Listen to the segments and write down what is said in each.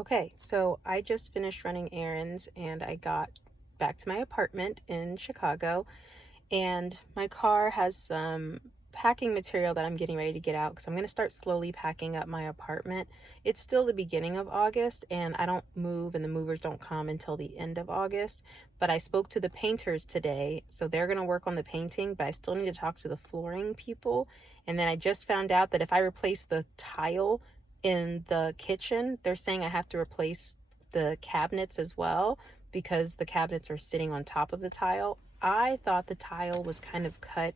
Okay, so I just finished running errands and I got back to my apartment in Chicago, and my car has some packing material that I'm getting ready to get out because I'm going to start slowly packing up my apartment. It's still the beginning of August and I don't move and the movers don't come until the end of August, but I spoke to the painters today, so they're going to work on the painting, but I still need to talk to the flooring people. And then I just found out that if I replace the tile in the kitchen, they're saying I have to replace the cabinets as well because the cabinets are sitting on top of the tile. I thought the tile was kind of cut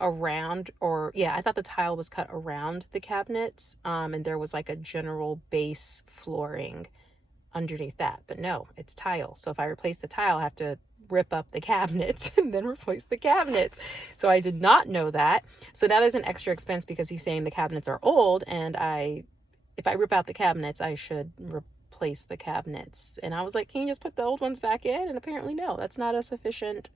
around, or yeah, I thought the tile was cut around the cabinets, and there was like a general base flooring underneath that. But no, it's tile. So if I replace the tile, I have to rip up the cabinets and then replace the cabinets. So I did not know that. So now there's an extra expense because he's saying the cabinets are old, and if I rip out the cabinets, I should replace the cabinets. And I was like, can you just put the old ones back in? And apparently, no, that's not a sufficient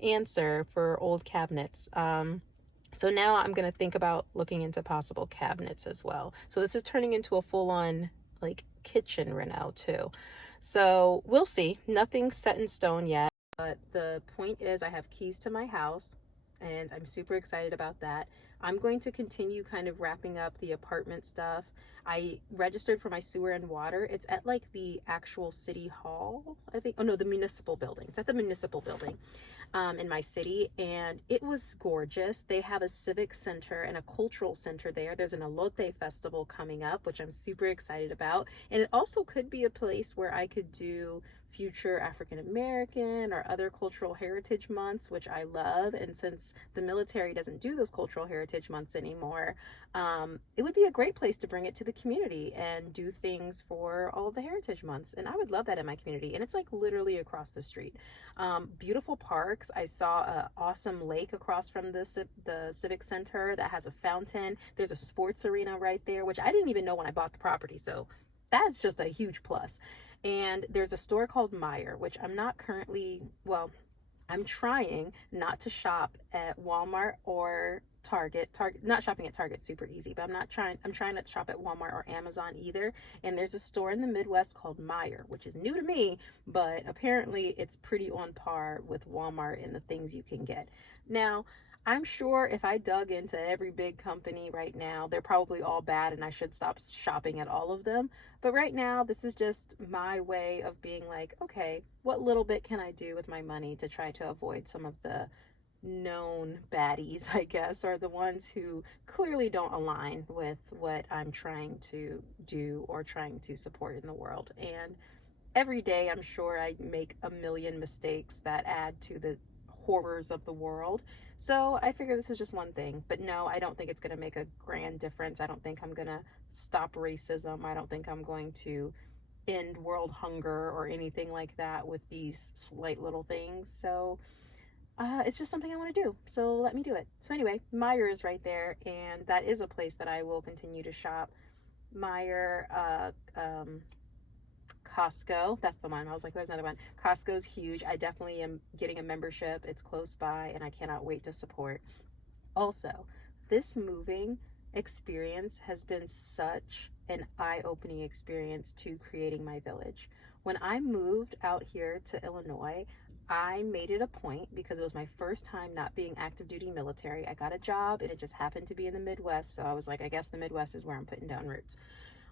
answer for old cabinets. So now I'm going to think about looking into possible cabinets as well. So this is turning into a full-on like kitchen reno too. So we'll see. Nothing's set in stone yet. But the point is, I have keys to my house and I'm super excited about that. I'm going to continue kind of wrapping up the apartment stuff. I registered for my sewer and water. It's at like the actual city hall, I think. Oh no, the municipal building. It's at the municipal building in my city, and it was gorgeous. They have a civic center and a cultural center there. There's an elote festival coming up, which I'm super excited about. And it also could be a place where I could do future African American or other cultural heritage months, which I love. And since the military doesn't do those cultural heritage months anymore, it would be a great place to bring it to the community and do things for all of the heritage months. And I would love that in my community. And it's like literally across the street. Beautiful parks. I saw an awesome lake across from the civic center that has a fountain. There's a sports arena right there, which I didn't even know when I bought the property. So that's just a huge plus. And there's a store called Meijer, which I'm not currently, well, I'm trying not to shop at Walmart or Target. Not shopping at Target, super easy, but I'm trying not to shop at Walmart or Amazon either. And there's a store in the Midwest called Meijer, which is new to me, but apparently it's pretty on par with Walmart in the things you can get. Now, I'm sure if I dug into every big company right now, they're probably all bad and I should stop shopping at all of them. But right now, this is just my way of being like, okay, what little bit can I do with my money to try to avoid some of the known baddies, I guess, or the ones who clearly don't align with what I'm trying to do or trying to support in the world. And every day, I'm sure I make a million mistakes that add to the horrors of the world. So I figure this is just one thing. But no, I don't think it's going to make a grand difference. I don't think I'm going to stop racism. I don't think I'm going to end world hunger or anything like that with these slight little things. So it's just something I want to do. So let me do it. So anyway, Meijer is right there, and that is a place that I will continue to shop. Meijer, Costco, that's the one. I was like, there's another one. Costco's huge. I definitely am getting a membership. It's close by, and I cannot wait to support. Also, this moving experience has been such an eye-opening experience to creating my village. When I moved out here to Illinois, I made it a point because it was my first time not being active duty military. I got a job and it just happened to be in the Midwest. So I was like, I guess the Midwest is where I'm putting down roots.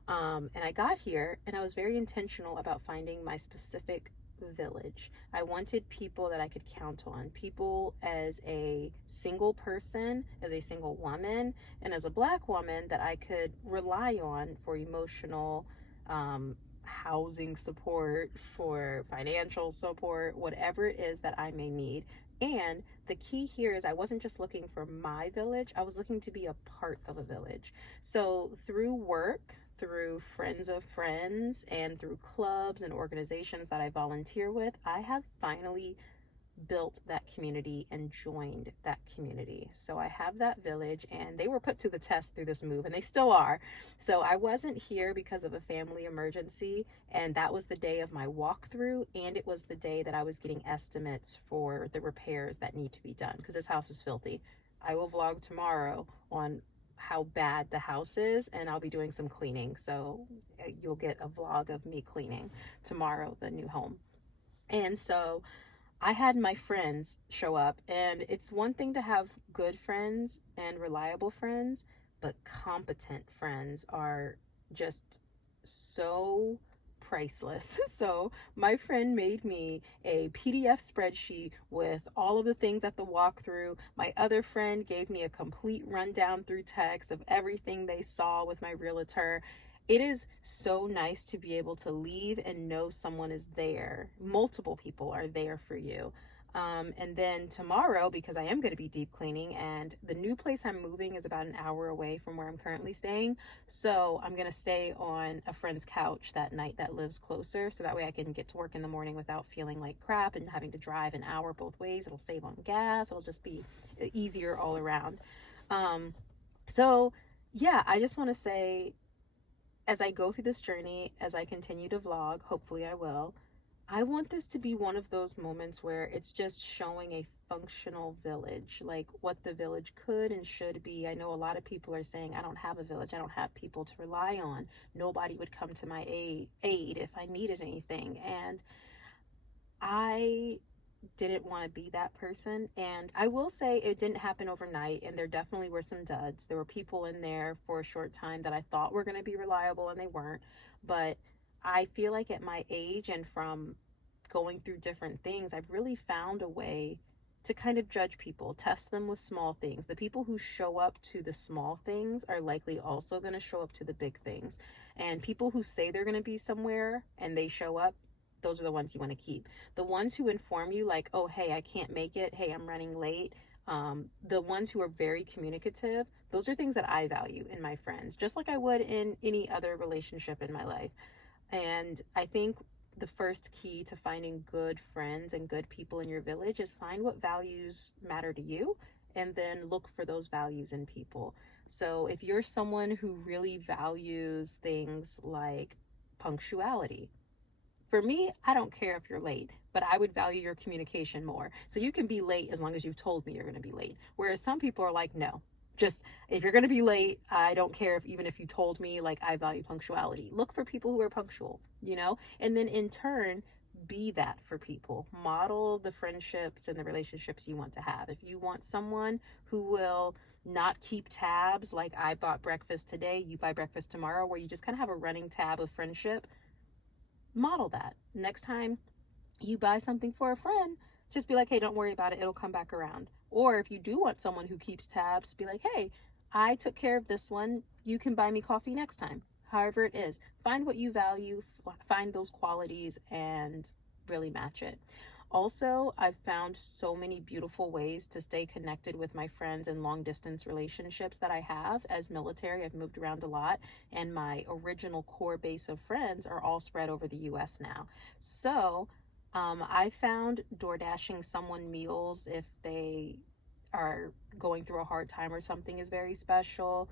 And I got here and I was very intentional about finding my specific village. I wanted people that I could count on, people as a single person, as a single woman, and as a Black woman that I could rely on for emotional, housing support, for financial support, whatever it is that I may need. And the key here is I wasn't just looking for my village, I was looking to be a part of a village. So through work, through friends of friends, and through clubs and organizations that I volunteer with, I have finally built that community and joined that community. So I have that village, and they were put to the test through this move, and they still are. So I wasn't here because of a family emergency, and that was the day of my walkthrough, and it was the day that I was getting estimates for the repairs that need to be done because this house is filthy. I will vlog tomorrow on how bad the house is, and I'll be doing some cleaning. So you'll get a vlog of me cleaning tomorrow, the new home. And so I had my friends show up, and it's one thing to have good friends and reliable friends, but competent friends are just so priceless. So, my friend made me a PDF spreadsheet with all of the things at the walkthrough. My other friend gave me a complete rundown through text of everything they saw with my realtor. It is so nice to be able to leave and know someone is there. Multiple people are there for you. And then tomorrow, because I am going to be deep cleaning, and the new place I'm moving is about an hour away from where I'm currently staying. So I'm going to stay on a friend's couch that night that lives closer. So that way I can get to work in the morning without feeling like crap and having to drive an hour both ways. It'll save on gas. It'll just be easier all around. Um, so yeah, I just want to say, as I go through this journey, as I continue to vlog, hopefully I will, I want this to be one of those moments where it's just showing a functional village, like what the village could and should be. I know a lot of people are saying, I don't have a village. I don't have people to rely on. Nobody would come to my aid if I needed anything. And I didn't want to be that person. And I will say it didn't happen overnight, and there definitely were some duds. There were people in there for a short time that I thought were going to be reliable, and they weren't. But I feel like at my age and from going through different things, I've really found a way to kind of judge people, test them with small things. The people who show up to the small things are likely also going to show up to the big things. And people who say they're going to be somewhere and they show up, those are the ones you want to keep. The ones who inform you, like, oh, hey, I can't make it. Hey, I'm running late. The ones who are very communicative, those are things that I value in my friends, just like I would in any other relationship in my life. And I think the first key to finding good friends and good people in your village is find what values matter to you and then look for those values in people. So if you're someone who really values things like punctuality, for me, I don't care if you're late, but I would value your communication more. So you can be late as long as you've told me you're going to be late. Whereas some people are like, no, just if you're going to be late, I don't care if even if you told me, like, I value punctuality. Look for people who are punctual, and then in turn, be that for people. Model the friendships and the relationships you want to have. If you want someone who will not keep tabs, like I bought breakfast today, you buy breakfast tomorrow, where you just kind of have a running tab of friendship, model that. Next time you buy something for a friend, just be like, hey, don't worry about it. It'll come back around. Or if you do want someone who keeps tabs, be like, hey, I took care of this one. You can buy me coffee next time. However it is, find what you value, find those qualities, and really match it. Also, I've found so many beautiful ways to stay connected with my friends in long distance relationships that I have. As military, I've moved around a lot, and my original core base of friends are all spread over the US now. So, I found door dashing someone meals if they are going through a hard time or something is very special.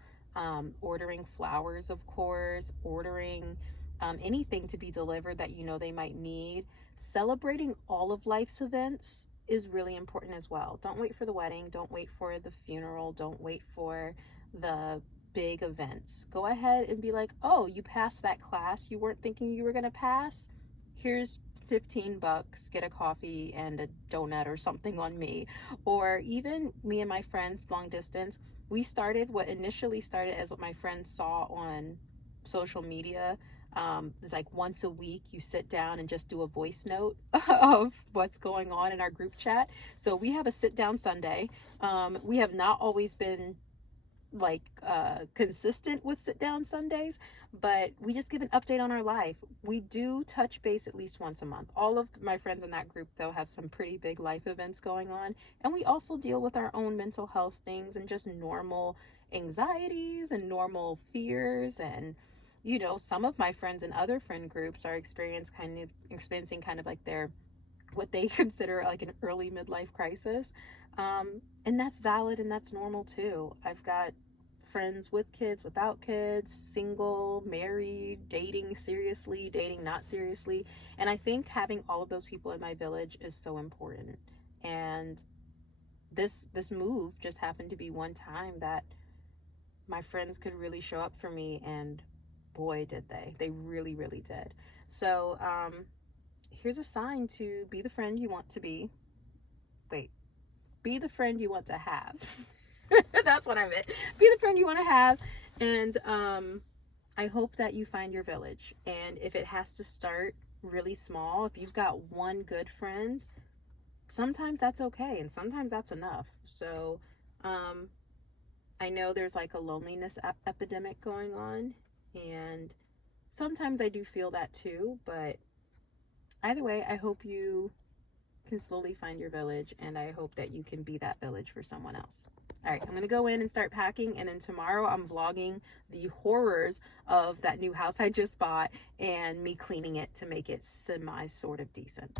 Ordering flowers, of course, ordering anything to be delivered that they might need. Celebrating all of life's events is really important as well. Don't wait for the wedding, don't wait for the funeral, don't wait for the big events. Go ahead and be like, oh, you passed that class you weren't thinking you were going to pass. Here's $15, get a coffee and a donut or something on me. Or even me and my friends long distance, we started what initially started as what my friends saw on social media. It's like once a week you sit down and just do a voice note of what's going on in our group chat. So we have a sit down Sunday. We have not always been consistent with sit down Sundays, but we just give an update on our life. We do touch base at least once a month. All of my friends in that group though have some pretty big life events going on, and we also deal with our own mental health things and just normal anxieties and normal fears. And some of my friends in other friend groups are experiencing kind of like their what they consider like an early midlife crisis. And that's valid and that's normal too. I've got friends with kids, without kids, single, married, dating seriously, dating not seriously. And I think having all of those people in my village is so important. And this move just happened to be one time that my friends could really show up for me, and boy, did they. They really, really did. So, here's a sign to be the friend you want to be. Wait, be the friend you want to have. That's what I meant. Be the friend you want to have. And I hope that you find your village. And if it has to start really small, if you've got one good friend, sometimes that's okay. And sometimes that's enough. So I know there's like a loneliness epidemic going on. And sometimes I do feel that too. But either way, I hope you can slowly find your village, and I hope that you can be that village for someone else. All right, I'm gonna go in and start packing, and then tomorrow I'm vlogging the horrors of that new house I just bought and me cleaning it to make it semi sort of decent.